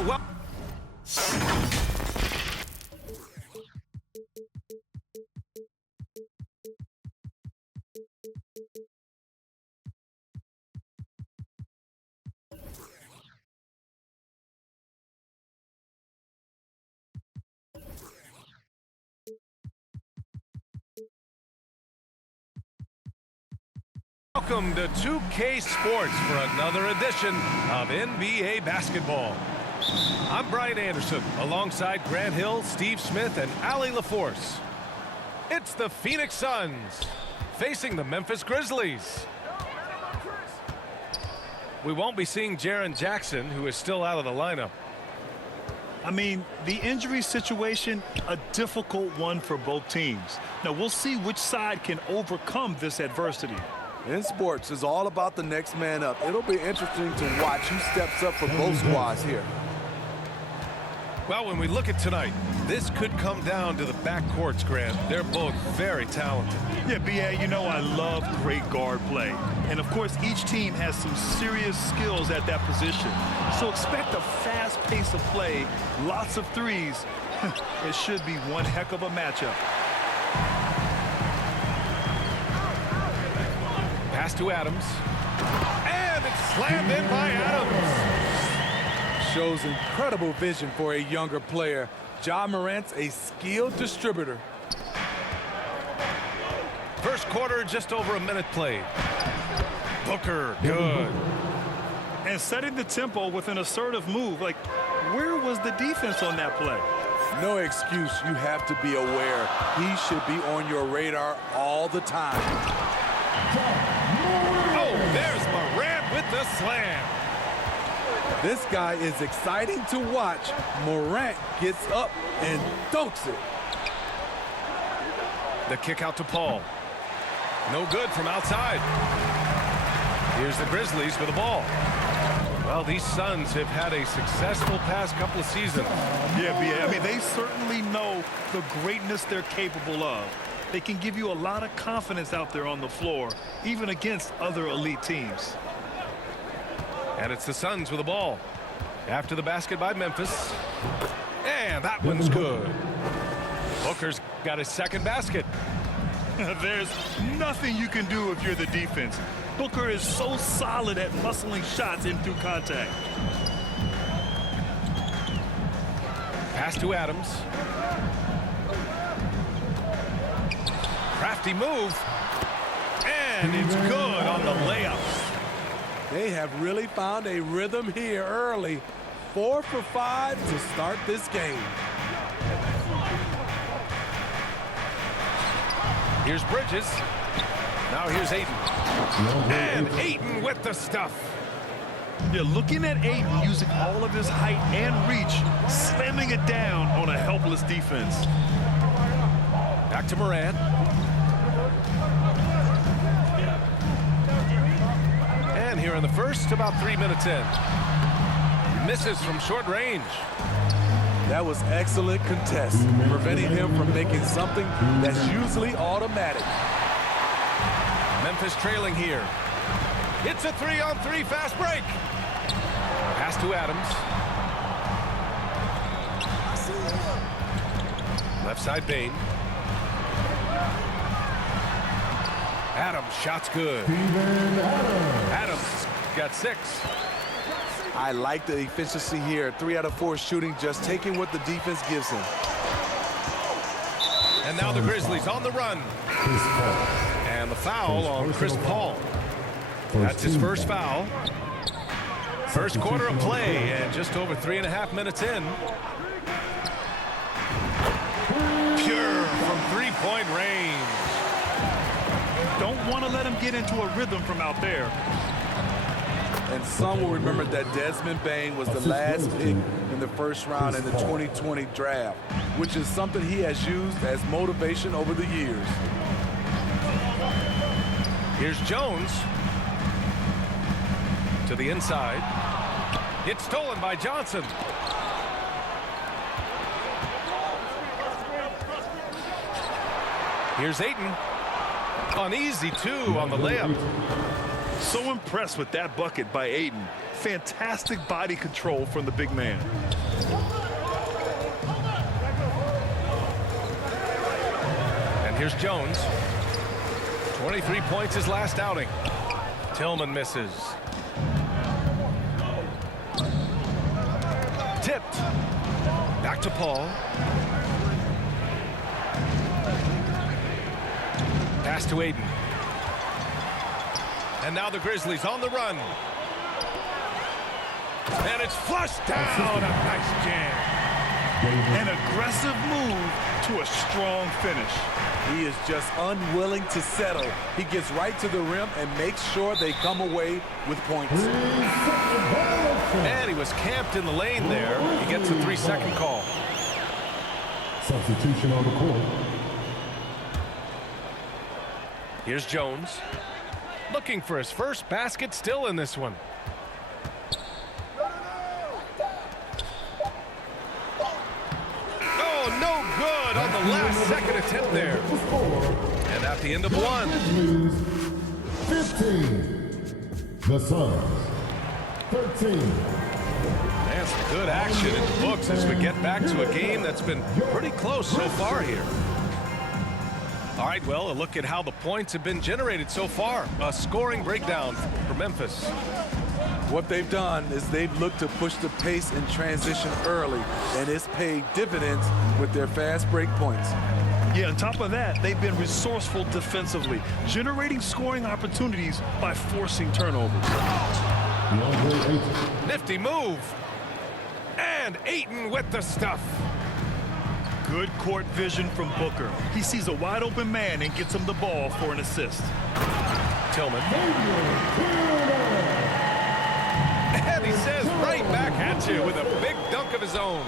And well. Welcome to 2K Sports for another edition of NBA basketball. I'm Brian Anderson, alongside Grant Hill, Steve Smith, and Allie LaForce. It's the Phoenix Suns facing the Memphis Grizzlies. We won't be seeing Jaren Jackson, who is still out of the lineup. I mean, the injury situation, a difficult one for both teams. Now, we'll see which side can overcome this adversity. In sports, it's all about the next man up. It'll be interesting to watch who steps up for both squads here. Well, when we look at tonight, this could come down to the backcourts, Grant. They're both very talented. Yeah, B.A., you know I love great guard play. And, of course, each team has some serious skills at that position. So expect a fast pace of play, lots of threes. It should be one heck of a matchup. Pass to Adams. And it's slammed in by Adams. Shows incredible vision for a younger player. Ja Morant's a skilled distributor. First quarter, just over a minute played. Booker, good. And setting the tempo with an assertive move. Like, where was the defense on that play? No excuse. You have to be aware. He should be on your radar all the time. Oh, there's Morant with the slam. This guy is exciting to watch. Morant gets up and dunks it. The kick out to Paul. No good from outside. Here's the Grizzlies with the ball. Well, these Suns have had a successful past couple of seasons. Yeah, B.A., I mean, they certainly know the greatness they're capable of. They can give you a lot of confidence out there on the floor, even against other elite teams. And it's the Suns with the ball. After the basket by Memphis. And that one's good. Booker's got his second basket. There's nothing you can do if you're the defense. Booker is so solid at muscling shots in through contact. Pass to Adams. Crafty move. And it's good on the layup. They have really found a rhythm here early. 4 for 5 to start this game. Here's Bridges. Now here's Ayton. And Ayton with the stuff. Yeah, looking at Ayton using all of his height and reach, slamming it down on a helpless defense. Back to Morant. And here in the first, about 3 minutes in. Misses from short range. That was excellent contest, preventing him from making something that's usually automatic. Memphis trailing here. It's a 3-on-3 fast break. Pass to Adams. Left side Bain. Adams, shot's good. Adams got 6. I like the efficiency here. 3 out of 4 shooting, just taking what the defense gives him. And now the Grizzlies on the run. And the foul on Chris Paul. That's his first foul. First quarter of play, and just over 3.5 minutes in. Pure from three-point range. Don't want to let him get into a rhythm from out there. And some will remember that Desmond Bane was the last pick in the first round in the 2020 draft, which is something he has used as motivation over the years. Here's Jones. To the inside. It's stolen by Johnson. Here's Ayton. An easy 2 on the layup. So impressed with that bucket by Ayton. Fantastic body control from the big man. Here's Jones. 23 points his last outing. Tillman misses. Tipped. Back to Paul. Pass to Aiden. And now the Grizzlies on the run. And it's flushed down. A nice jam. An aggressive move to a strong finish. He is just unwilling to settle. He gets right to the rim and makes sure they come away with points. And he was camped in the lane there. He gets a 3-second call. Substitution on the court. Here's Jones. Looking for his first basket still in this one. Oh, no good on the last second attempt there. And at the end of one. 15. The Suns. 13. And some good action in the books as we get back to a game that's been pretty close so far here. All right, well, a look at how the points have been generated so far. A scoring breakdown for Memphis. What they've done is they've looked to push the pace in transition early, and it's paid dividends with their fast break points. Yeah, on top of that, they've been resourceful defensively, generating scoring opportunities by forcing turnovers. Nifty move. And Ayton with the stuff. Good court vision from Booker. He sees a wide open man and gets him the ball for an assist. Tillman. And he says right back at you with a big dunk of his own.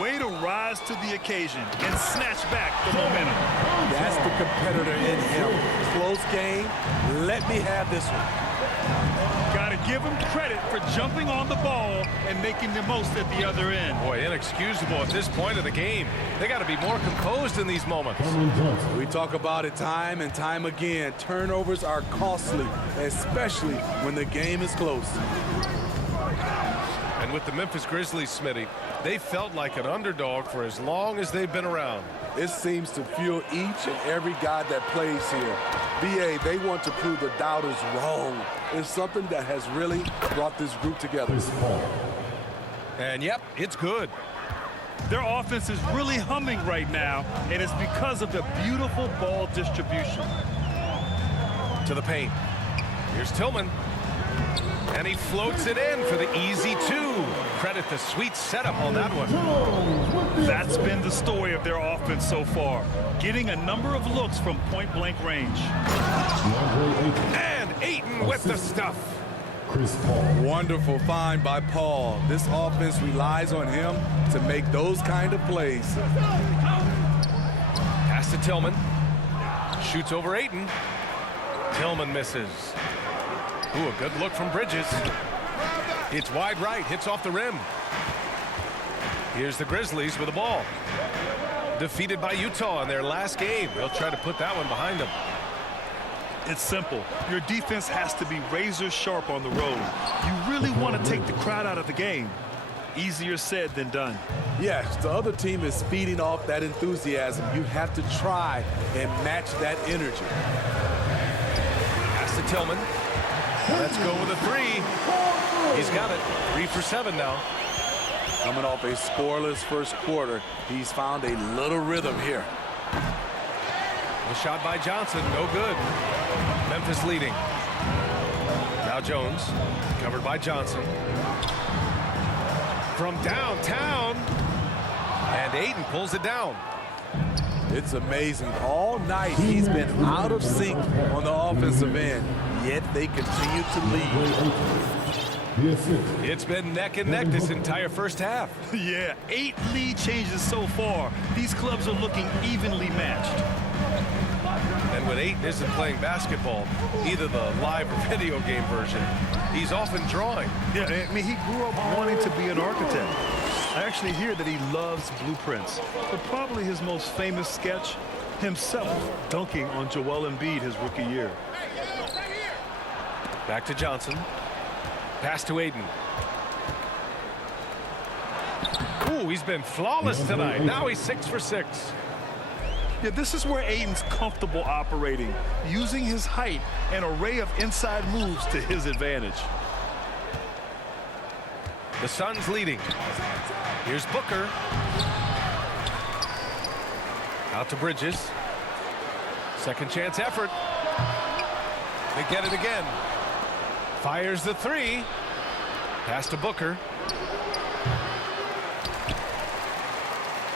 Way to rise to the occasion and snatch back the momentum. That's the competitor in him. Close game. Let me have this one. Got to give him credit for jumping on the ball and making the most at the other end. Boy, inexcusable at this point of the game. They got to be more composed in these moments. We talk about it time and time again. Turnovers are costly, especially when the game is close. And with the Memphis Grizzlies, Smitty, they felt like an underdog for as long as they've been around. It seems to fuel each and every guy that plays here. BA, they want to prove the doubters wrong. It's something that has really brought this group together. And yep, it's good. Their offense is really humming right now, and it's because of the beautiful ball distribution. To the paint. Here's Tillman. And he floats it in for the easy two. Credit the sweet setup on that one. That's been the story of their offense so far, getting a number of looks from point-blank range. And Ayton with the stuff. Wonderful find by Paul. This offense relies on him to make those kind of plays. Pass to Tillman. Shoots over Ayton. Tillman misses. Ooh, a good look from Bridges. It's wide right, hits off the rim. Here's the Grizzlies with the ball. Defeated by Utah in their last game. They'll try to put that one behind them. It's simple. Your defense has to be razor sharp on the road. You really want to take the crowd out of the game. Easier said than done. Yes, the other team is feeding off that enthusiasm. You have to try and match that energy. Pass to Tillman. Let's go with a three. He's got it. 3 for 7 now. Coming off a scoreless first quarter, he's found a little rhythm here. The shot by Johnson, no good. Memphis leading. Now Jones, covered by Johnson. From downtown. And Ayton pulls it down. It's amazing. All night he's been out of sync on the offensive end, yet they continue to lead. It's been neck and neck this entire first half. Yeah, 8 lead changes so far. These clubs are looking evenly matched. And when Ayton isn't playing basketball, either the live or video game version, he's often drawing. Yeah, I mean, he grew up wanting to be an architect. I actually hear that he loves blueprints, but probably his most famous sketch, himself dunking on Joel Embiid his rookie year. Back to Johnson. Pass to Ayton. Ooh, he's been flawless tonight. Now he's 6 for 6. Yeah, this is where Ayton's comfortable operating, using his height and array of inside moves to his advantage. The Suns leading. Here's Booker. Out to Bridges. Second chance effort. They get it again. Fires the three. Pass to Booker.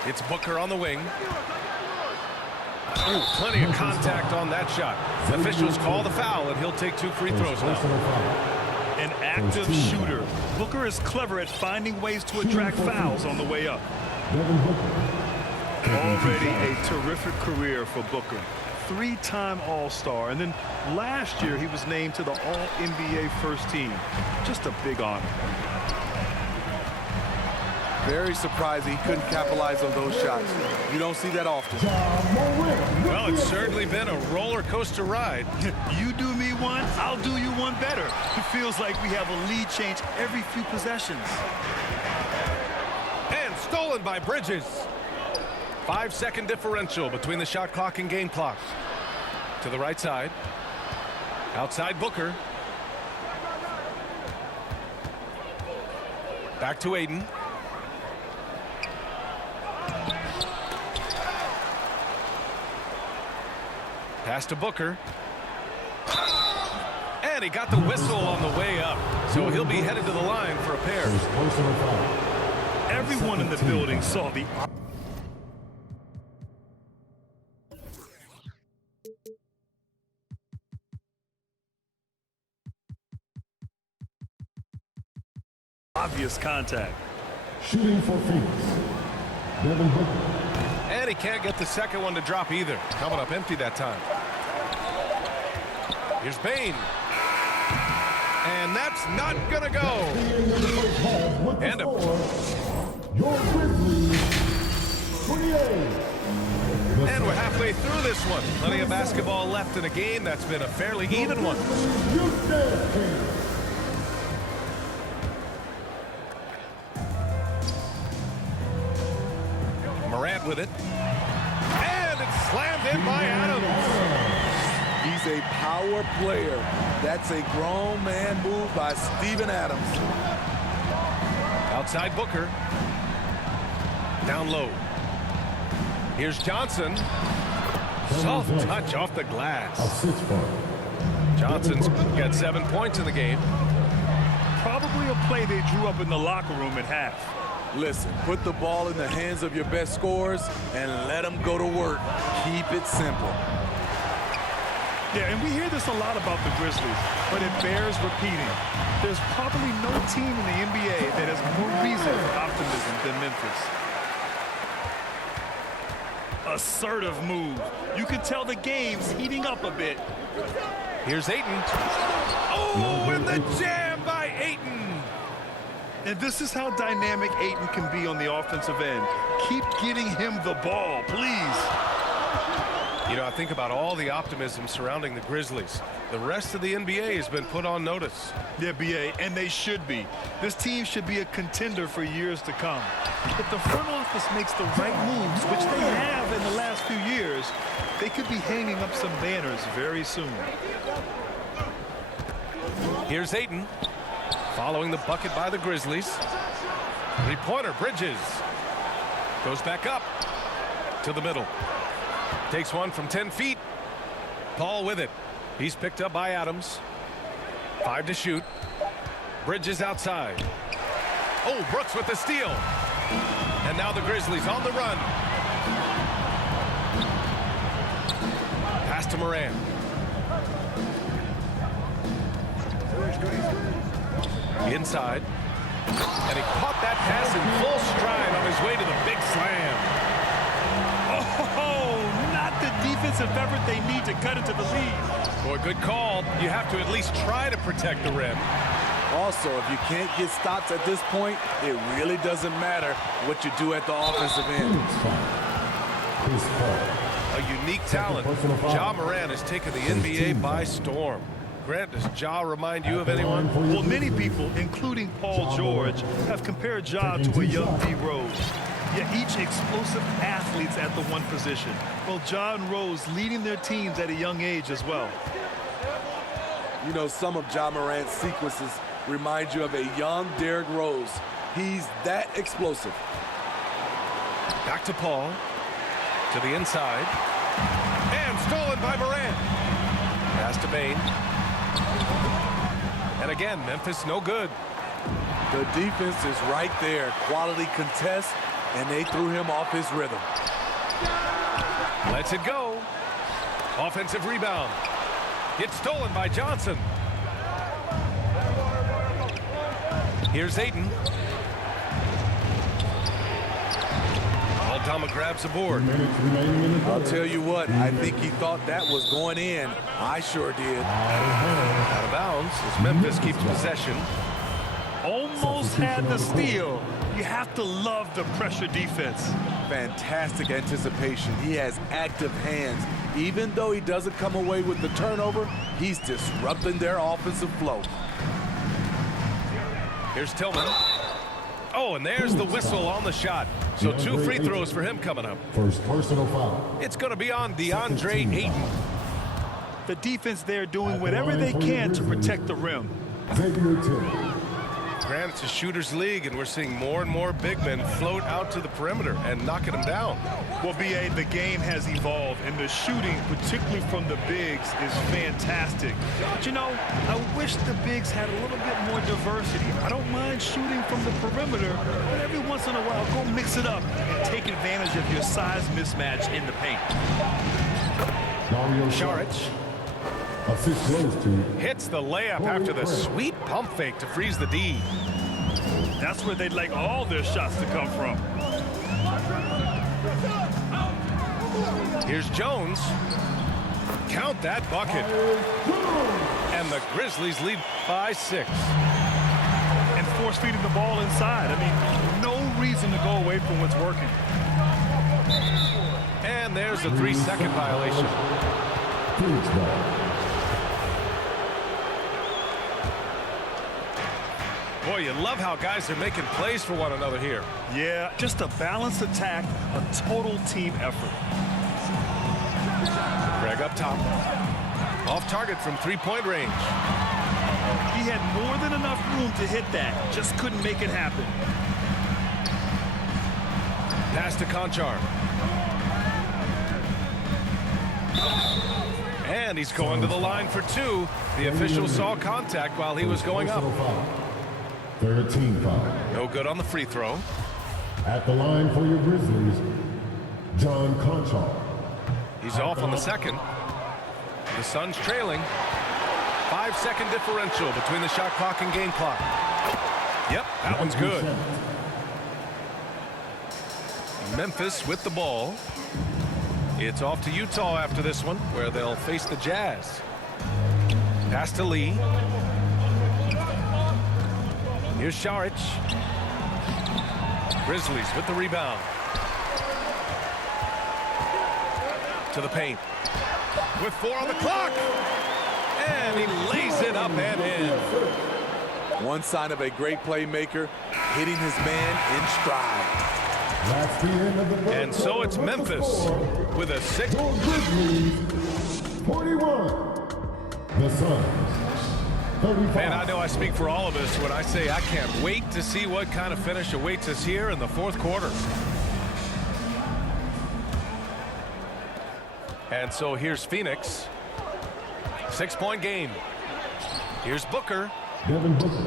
It's Booker on the wing. Ooh, plenty of contact on that shot. Officials call the foul, and he'll take 2 free throws now. An active shooter. Booker is clever at finding ways to attract fouls on the way up. Already a terrific career for Booker. 3-time All-Star, and then last year he was named to the All-NBA first team. Just a big honor. Very surprising he couldn't capitalize on those shots. You don't see that often. Well, it's certainly been a roller coaster ride. You do me one, I'll do you one better. It feels like we have a lead change every few possessions. And stolen by Bridges. 5-second differential between the shot clock and game clock. To the right side. Outside Booker. Back to Ayton. Pass to Booker. And he got the whistle on the way up. So he'll be headed to the line for a pair. Everyone in the building saw the obvious contact. Shooting for Phoenix, Devin Booker. And he can't get the second one to drop either. Coming up empty that time. Here's Bane. And that's not going to go. And Your Grizzlies, 28. And we're halfway through this one. Plenty of basketball left in a game that's been a fairly even one. Morant with it. And it's slammed in by Adams. He's a power player. That's a grown man move by Steven Adams. Outside Booker. Down low. Here's Johnson. Soft touch off the glass. Johnson's got 7 points in the game. Probably a play they drew up in the locker room at half. Listen, put the ball in the hands of your best scorers and let them go to work. Keep it simple. Yeah, and we hear this a lot about the Grizzlies, but it bears repeating. There's probably no team in the NBA that has more reason for optimism than Memphis. Assertive move. You can tell the game's heating up a bit. Here's Ayton. Oh, and the jam by Ayton. And this is how dynamic Ayton can be on the offensive end. Keep getting him the ball, please. You know, I think about all the optimism surrounding the Grizzlies. The rest of the NBA has been put on notice. Yeah, BA, and they should be. This team should be a contender for years to come. If the front office makes the right moves, which they have in the last few years, they could be hanging up some banners very soon. Here's Ayton. Following the bucket by the Grizzlies. Three-pointer, Bridges. Goes back up to the middle. Takes one from 10 feet. Paul with it. He's picked up by Adams. 5 to shoot. Bridges outside. Oh, Brooks with the steal. And now the Grizzlies on the run. Pass to Morant. Inside. And he caught that pass in full stride on his way to the big slam. Oh, not the defensive effort they need to cut into the lead. Boy, good call. You have to at least try to protect the rim. Also, if you can't get stops at this point, it really doesn't matter what you do at the offensive end. A unique talent. Ja Morant has taken the NBA by storm. Grant, does Ja remind you of anyone? Well, many people, including Paul George, have compared Ja to a young D. Rose. Yeah, each explosive athletes at the one position. Well, John Rose leading their teams at a young age as well. You know, some of Ja Morant's sequences remind you of a young Derrick Rose. He's that explosive. Back to Paul. To the inside. And stolen by Morant. Pass to Bane. And again, Memphis no good. The defense is right there. Quality contest, and they threw him off his rhythm. Lets it go. Offensive rebound. It's stolen by Johnson. Here's Ayton. Aldama grabs the board. I'll tell you what, I think he thought that was going in. I sure did. Out of bounds as Memphis keeps possession. Almost had the steal. You have to love the pressure defense. Fantastic anticipation. He has active hands. Even though he doesn't come away with the turnover, he's disrupting their offensive flow. Here's Tillman. Oh, and there's the whistle on the shot. So 2 free throws for him coming up. First personal foul. It's going to be on DeAndre Ayton. The defense there doing whatever they can to protect the rim. Xavier Tillman. Grant, it's a shooter's league, and we're seeing more and more big men float out to the perimeter and knocking them down. Well, B.A., the game has evolved, and the shooting, particularly from the bigs, is fantastic. But, you know, I wish the bigs had a little bit more diversity. I don't mind shooting from the perimeter, but every once in a while, go mix it up and take advantage of your size mismatch in the paint. Saric Assist goes to hits the layup after the sweet pump fake to freeze the D. That's where they'd like all their shots to come from. Here's Jones. Count that bucket. And the Grizzlies lead by 6. And force feeding the ball inside. I mean, no reason to go away from what's working. And there's a 3-second violation. Boy, you love how guys are making plays for one another here. Yeah, just a balanced attack, a total team effort. Greg up top. Off target from 3-point range. He had more than enough room to hit that, just couldn't make it happen. Pass to Conchar. And he's going to the line for 2. The official saw contact while he was going up. 13 foul. No good on the free throw. At the line for your Grizzlies, John Conchar. He's off on the second. The Suns trailing. 5-second differential between the shot clock and game clock. Yep, that one's good. Memphis with the ball. It's off to Utah after this one, where they'll face the Jazz. Pass to Lee. Here's Saric. Grizzlies with the rebound. To the paint. With 4 on the clock. And he lays it up and in. One sign of a great playmaker, hitting his man in stride. That's the end of the first. And so it's Memphis with a 6. Grizzlies, 41. The Suns, 35. Man, I know I speak for all of us when I say I can't wait to see what kind of finish awaits us here in the 4th quarter. And so here's Phoenix. 6-point game. Here's Booker. Devin Booker.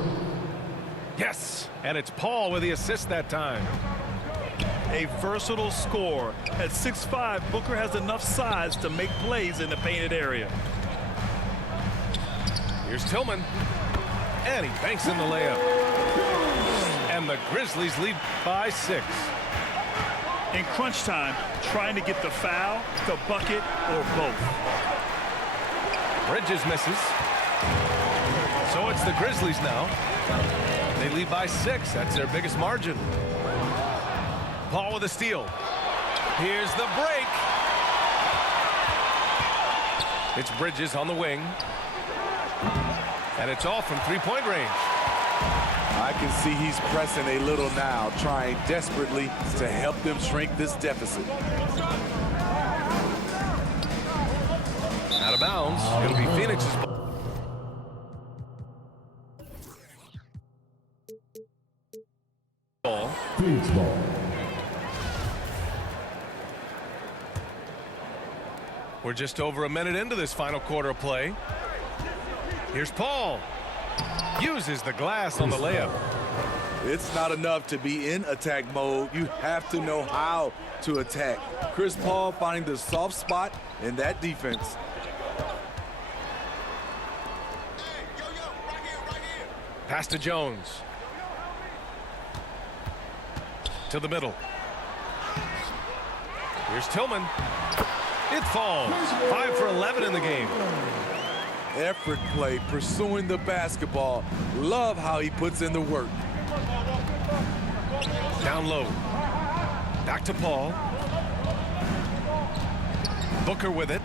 Yes, and it's Paul with the assist that time. A versatile scorer. At 6'5", Booker has enough size to make plays in the painted area. Here's Tillman. And he banks in the layup. And the Grizzlies lead by 6. In crunch time, trying to get the foul, the bucket, or both. Bridges misses. So it's the Grizzlies now. They lead by 6. That's their biggest margin. Paul with a steal. Here's the break. It's Bridges on the wing. And it's all from 3-point range. I can see he's pressing a little now, trying desperately to help them shrink this deficit. Out of bounds. It'll be Phoenix's ball. Phoenix ball. We're just over a minute into this final quarter of play. Here's Paul. Uses the glass on the layup. It's not enough to be in attack mode. You have to know how to attack. Chris Paul finding the soft spot in that defense. Pass to Jones. To the middle. Here's Tillman. It falls. 5 for 11 in the game. Effort play, pursuing the basketball. Love how he puts in the work. Down low. Back to Paul. Booker with it.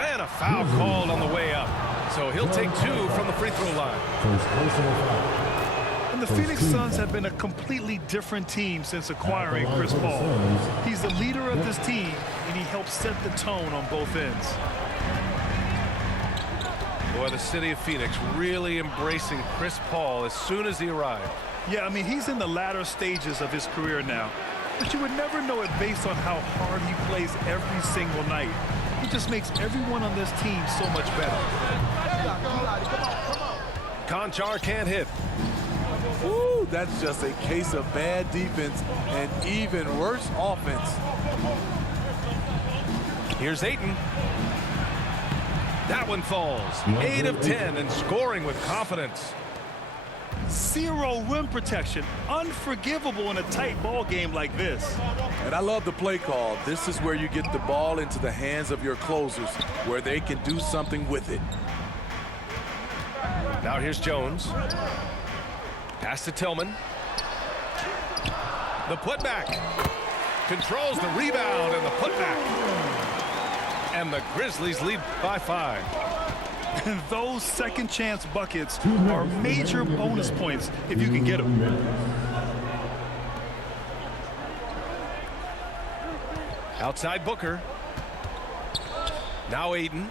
And a foul called on the way up. So he'll take 2 from the free throw line. First personal foul. And the Phoenix Suns have been a completely different team since acquiring Chris Paul. He's the leader of this team, and he helps set the tone on both ends. Boy, the city of Phoenix really embracing Chris Paul as soon as he arrived. Yeah, I mean, he's in the latter stages of his career now. But you would never know it based on how hard he plays every single night. He just makes everyone on this team so much better. Conchar can't hit. Ooh, that's just a case of bad defense and even worse offense. Here's Ayton. That one falls. 8 of 10 and scoring with confidence. 0 rim protection. Unforgivable in a tight ball game like this. And I love the play call. This is where you get the ball into the hands of your closers, where they can do something with it. Now here's Jones. Pass to Tillman. The putback. Controls the rebound and the putback. And the Grizzlies lead by 5. And those second chance buckets are major bonus points if you can get them. Outside Booker. Now Ayton.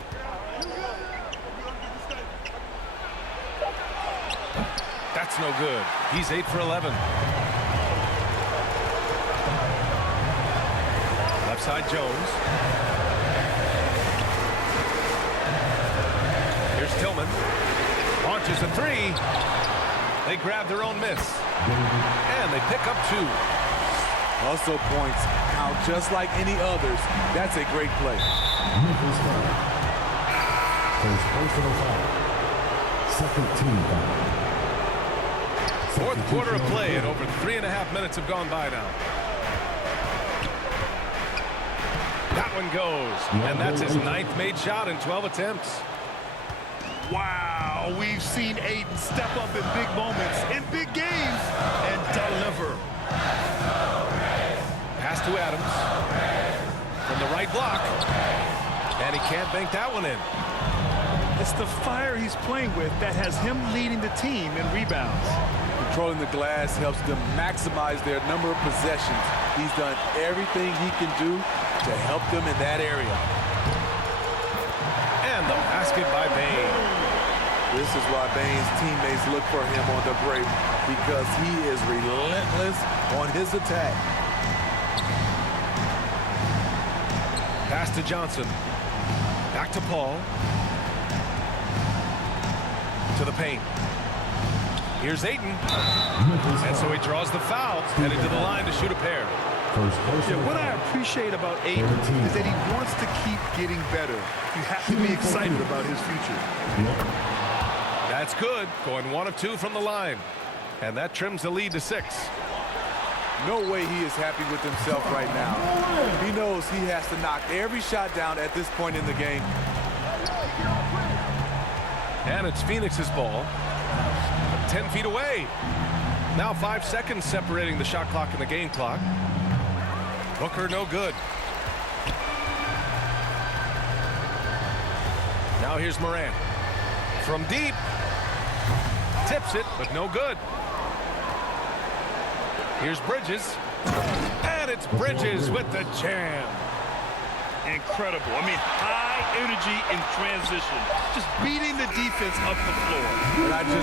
That's no good. He's 8 for 11. Left side Jones. Here's Tillman. Launches a 3. They grab their own miss. And they pick up 2. Hustle points count just like any others. That's a great play. Memphis foul. First personal foul. Second team foul. Fourth quarter of play, and over 3.5 minutes have gone by now. That one goes, and that's his 9th made shot in 12 attempts. Wow, we've seen Ayton step up in big moments, in big games, and deliver. Pass to Adams. From the right block. And he can't bank that one in. It's the fire he's playing with that has him leading the team in rebounds. Controlling the glass helps them maximize their number of possessions. He's done everything he can do to help them in that area. And the basket by Bain. This is why Bain's teammates look for him on the break, because he is relentless on his attack. Pass to Johnson. Back to Paul. To the paint. Here's Ayton. And so he draws the foul, headed to the line to shoot a pair. Yeah, what I appreciate about Ayton is that he wants to keep getting better. You have to be excited about his future. That's good. Going 1 of 2 from the line. And that trims the lead to 6. No way he is happy with himself right now. He knows he has to knock every shot down at this point in the game. And it's Phoenix's ball. 10 feet away. Now 5 seconds separating the shot clock and the game clock. Booker no good. Now Now here's Morant. From deep. Tips it, but no good. Here's Bridges. And it's Bridges with the jam. Incredible. I mean, high energy in transition. Just beating the defense up the floor. And I just